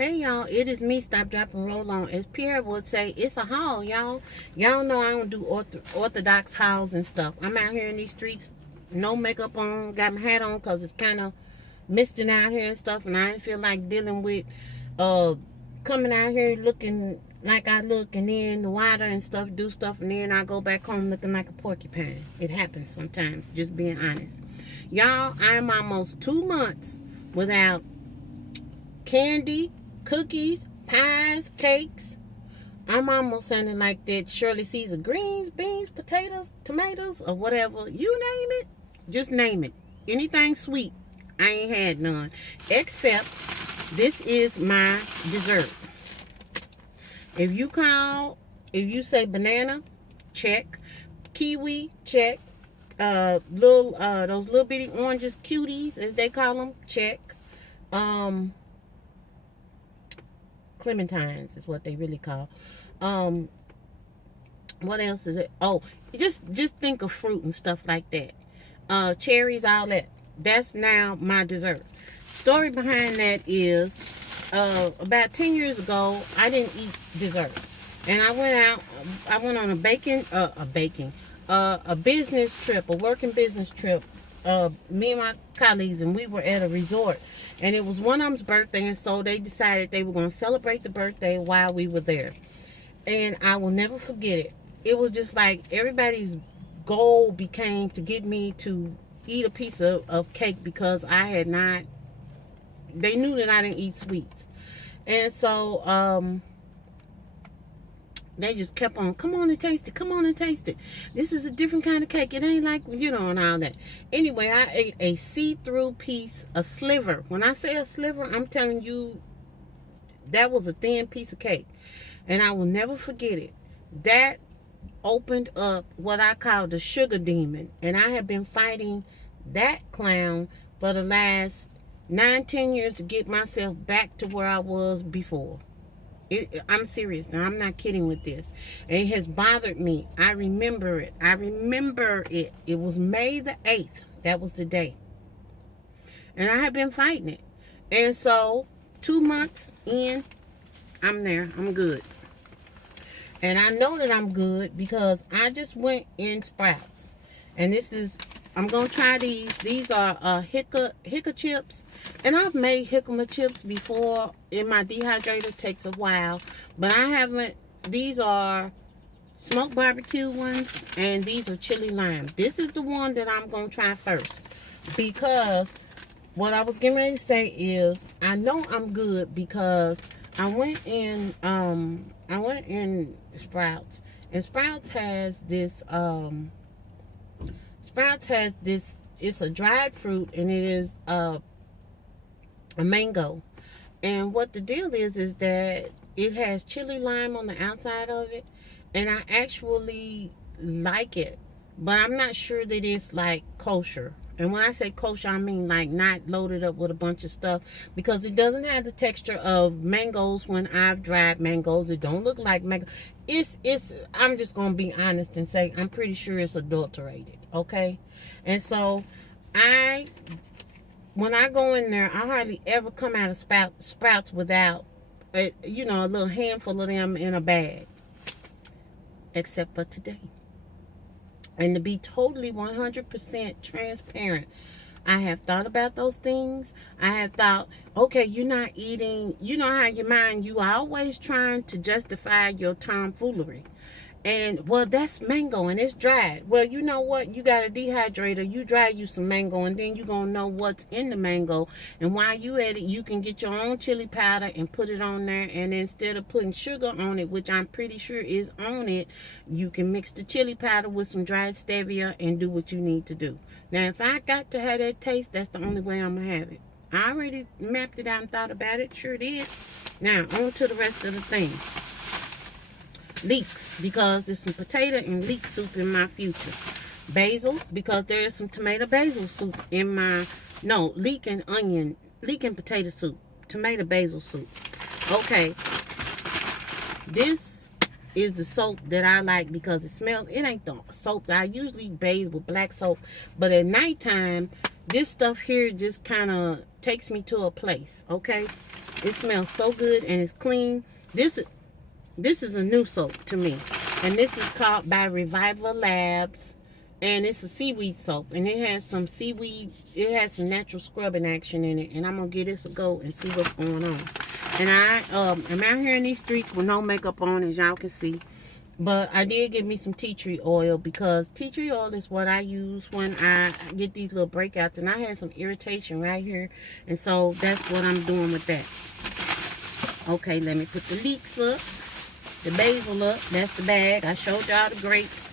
Hey y'all, it is me, Stop, Drop, and Roll On. As Pierre would say, it's a haul, y'all. Y'all know I don't do orthodox hauls and stuff. I'm out here in these streets, no makeup on, got my hat on because it's kind of misting out here and stuff, and I didn't feel like dealing with coming out here looking like I look, and then the water and stuff, do stuff, and then I go back home looking like a porcupine. It happens sometimes, just being honest. Y'all, I'm almost 2 months without candy, cookies, pies, cakes. I'm almost sounding like that Shirley Caesar. Greens, beans, potatoes, tomatoes, or whatever. You name it. Just name it. Anything sweet. I ain't had none. Except this is my dessert. If you say banana, check. Kiwi, check. Those little bitty oranges, cuties, as they call them, check. Clementines is what they really call. What else is it? Oh, just think of fruit and stuff like that. Cherries, all that. That's now my dessert. Story behind that is about 10 years ago, I didn't eat dessert, and I went on a business trip, a working business trip. Me and my colleagues, and we were at a resort, and it was one of them's birthday, and so they decided they were going to celebrate the birthday while we were there. And I will never forget it. It was just like everybody's goal became to get me to eat a piece of cake because they knew that I didn't eat sweets. And so they just kept on, come on and taste it, come on and taste it. This is a different kind of cake. It ain't like, and all that. Anyway, I ate a see-through piece, a sliver. When I say a sliver, I'm telling you, that was a thin piece of cake. And I will never forget it. That opened up what I call the sugar demon. And I have been fighting that clown for the last 9-10 years to get myself back to where I was before. I'm serious, and I'm not kidding with this. And it has bothered me. I remember it. It was May the 8th. That was the day. And I have been fighting it. And so, 2 months in, I'm there. I'm good. And I know that I'm good because I just went in Sprouts. And I'm going to try these. These are Hicka chips. And I've made jicama chips before in my dehydrator. Takes a while. But I haven't. These are smoked barbecue ones. And these are chili lime. This is the one that I'm going to try first. Because what I was getting ready to say is, I know I'm good because I went in Sprouts. And Sprouts has this, it's a dried fruit, and it is a mango. And what the deal is that it has chili lime on the outside of it, and I actually like it, but I'm not sure that it's like kosher. And when I say kosher, I mean like not loaded up with a bunch of stuff, because it doesn't have the texture of mangoes. When I've dried mangoes, it don't look like mango. I'm just gonna be honest and say I'm pretty sure it's adulterated. Okay. And so when I go in there, I hardly ever come out of Sprouts without a little handful of them in a bag, except for today. And to be totally 100% transparent, I have thought about those things. I have thought, okay, you're not eating, you know how your mind, you are always trying to justify your tomfoolery. And, well, that's mango and it's dried. Well, you know what? You got a dehydrator. You dry you some mango, and then you're going to know what's in the mango. And while you at it, you can get your own chili powder and put it on there. And instead of putting sugar on it, which I'm pretty sure is on it, you can mix the chili powder with some dried stevia and do what you need to do. Now, if I got to have that taste, that's the only way I'm going to have it. I already mapped it out and thought about it. Sure did. Now, on to the rest of the thing. Leeks, because there's some potato and leek soup in my future. Basil, because there's some tomato basil soup in my, leek and potato soup. Tomato basil soup. Okay. This is the soap that I like because it smells, it ain't the soap. I usually bathe with black soap, but at nighttime, this stuff here just kind of takes me to a place, okay? It smells so good and it's clean. This is a new soap to me. And this is called by Revival Labs. And it's a seaweed soap. And it has some seaweed. It has some natural scrubbing action in it. And I'm going to give this a go and see what's going on. And I am out here in these streets with no makeup on, as y'all can see. But I did get me some tea tree oil, because tea tree oil is what I use when I get these little breakouts. And I had some irritation right here. And so that's what I'm doing with that. Okay, let me put the leeks up. The basil up. That's the bag. I showed y'all the grapes.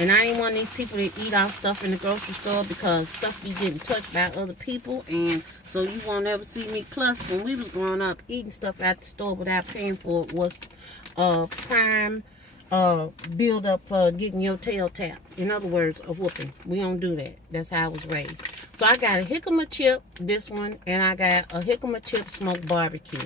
And I ain't one of these people that eat our stuff in the grocery store, because stuff be getting touched by other people. And so you won't ever see me. Plus, when we was growing up, eating stuff at the store without paying for it was prime build up for getting your tail tapped. In other words, a whooping. We don't do that. That's how I was raised. So I got a jicama chip, this one, and I got a jicama chip smoked barbecue.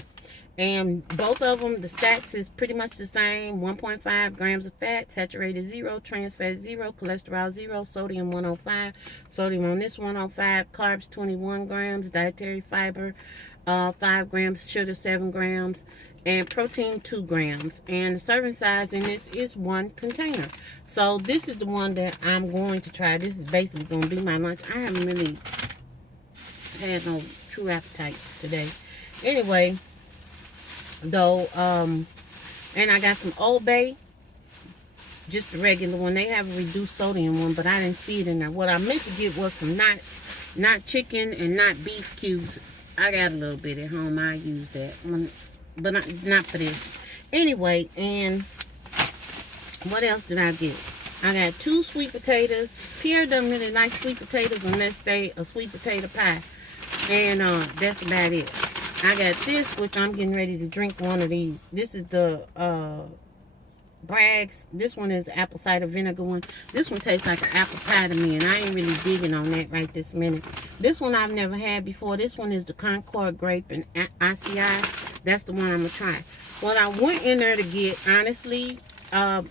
And both of them, the stacks is pretty much the same. 1.5 grams of fat, saturated 0, trans fat 0, cholesterol 0, sodium 105. Sodium on this 105, carbs 21 grams, dietary fiber 5 grams, sugar 7 grams, and protein 2 grams. And the serving size in this is 1 container. So this is the one that I'm going to try. This is basically going to be my lunch. I haven't really had no true appetite today. Anyway, though, and I got some Old Bay, just the regular one. They have a reduced sodium one, but I didn't see it in there. What I meant to get was some not chicken and not beef cubes. I got a little bit at home. I use that one, but not for this. Anyway, and what else did I get? I got 2 sweet potatoes. Pierre doesn't really like sweet potatoes unless they a sweet potato pie, and that's about it. I got this, which I'm getting ready to drink one of these. This is the Bragg's. This one is the apple cider vinegar one. This one tastes like an apple pie to me, and I ain't really digging on that right this minute. This one I've never had before. This one is the Concord grape and ICI. That's the one I'm going to try. What I went in there to get, honestly,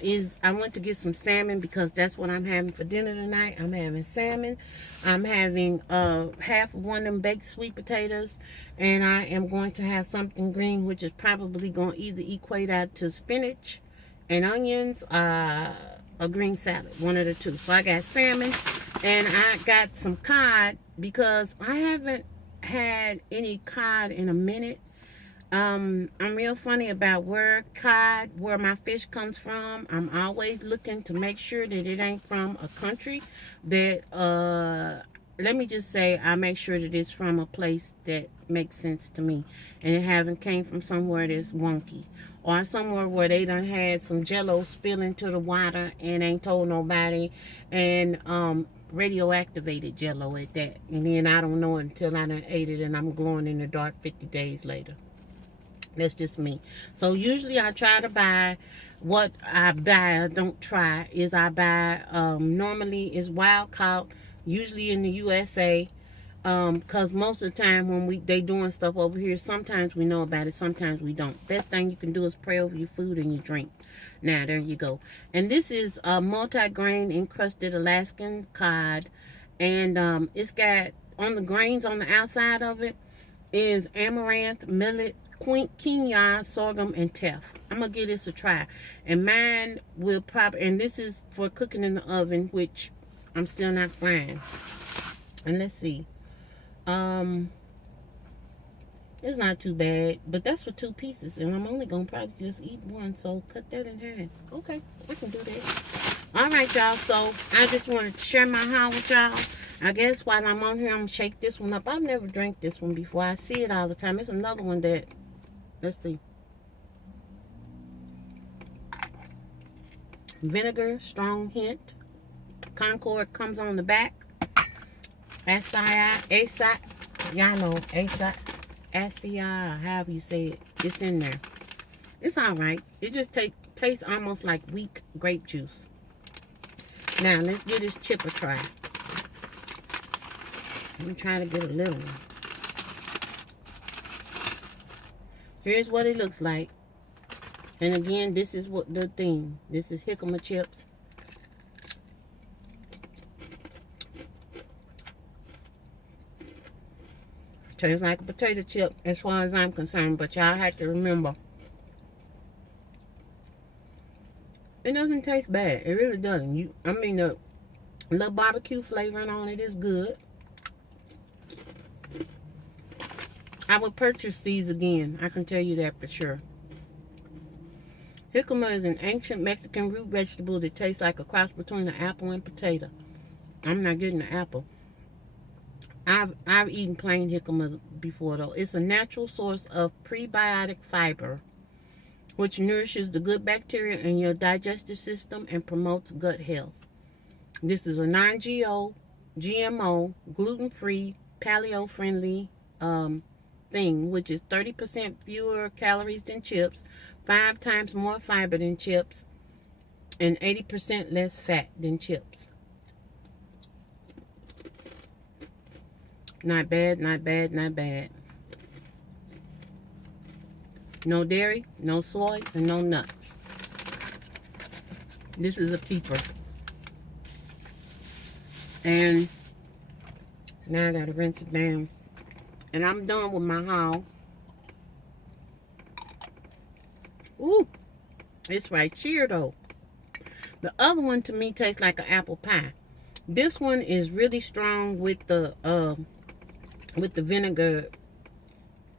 is I went to get some salmon, because that's what I'm having for dinner tonight. I'm having salmon. I'm having half of one of them baked sweet potatoes, and I am going to have something green, which is probably going to either equate out to spinach and onions, a green salad, one of the two. So I got salmon, and I got some cod, because I haven't had any cod in a minute. I'm real funny about where my fish comes from. I'm always looking to make sure that it ain't from a country that, let me just say, I make sure that it's from a place that makes sense to me, and it haven't came from somewhere that's wonky, or somewhere where they done had some jello spill into the water and ain't told nobody, and radioactivated jello at that, and then I don't know it until I done ate it and I'm glowing in the dark 50 days later. That's just me. So usually I try to buy, what I buy, I don't try, is I buy, normally is wild caught, usually in the USA, because most of the time when they doing stuff over here, sometimes we know about it, sometimes we don't. Best thing you can do is pray over your food and your drink. Now, there you go. And this is a multi-grain encrusted Alaskan cod, and it's got, on the grains on the outside of it, is amaranth, millet, quinoa, sorghum, and teff. I'm gonna give this a try, and mine will and this is for cooking in the oven, which I'm still not frying. And let's see, it's not too bad, but that's for 2 pieces, and I'm only gonna probably just eat one, so cut that in half. Okay, I can do that. All right, y'all, so I just wanted to share my haul with y'all. I guess while I'm on here, I'm gonna shake this one up. I've never drank this one before. I see it all the time. It's another one that, let's see, vinegar, strong hint. Concord comes on the back. ACI, y'all know, ACI, however you say it. It's in there. It's all right. It just tastes almost like weak grape juice. Now, let's give this chip a try. I'm trying to get a little one. Here's what it looks like. And again, this is what the thing. This is jicama chips. Tastes like a potato chip as far as I'm concerned, but y'all have to remember, it doesn't taste bad. It really doesn't. I mean, the little barbecue flavoring on it is good. I would purchase these again. I can tell you that for sure. Jicama is an ancient Mexican root vegetable that tastes like a cross between an apple and potato. I'm not getting the apple. I've eaten plain jicama before though. It's a natural source of prebiotic fiber, which nourishes the good bacteria in your digestive system and promotes gut health. This is a non-GMO, gluten-free, paleo-friendly thing, which is 30% fewer calories than chips, 5 times more fiber than chips, and 80% less fat than chips. Not bad, not bad, not bad. No dairy, no soy, and no nuts. This is a keeper. And now I gotta rinse it down. And I'm done with my haul. Ooh, it's right here though. The other one to me tastes like an apple pie. This one is really strong with the vinegar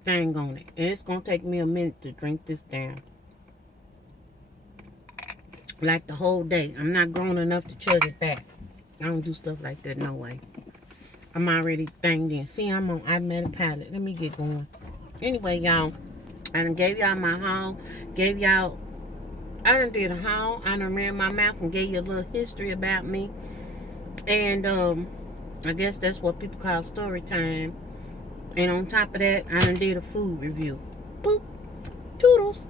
thing on it. And it's gonna take me a minute to drink this down. Like the whole day. I'm not grown enough to chug it back. I don't do stuff like that, no way. I'm already banged in. See, I'm on automatic pilot. Let me get going. Anyway, y'all, I done gave y'all my haul. I done did a haul. I done ran my mouth and gave you a little history about me. And I guess that's what people call story time. And on top of that, I done did a food review. Boop. Toodles.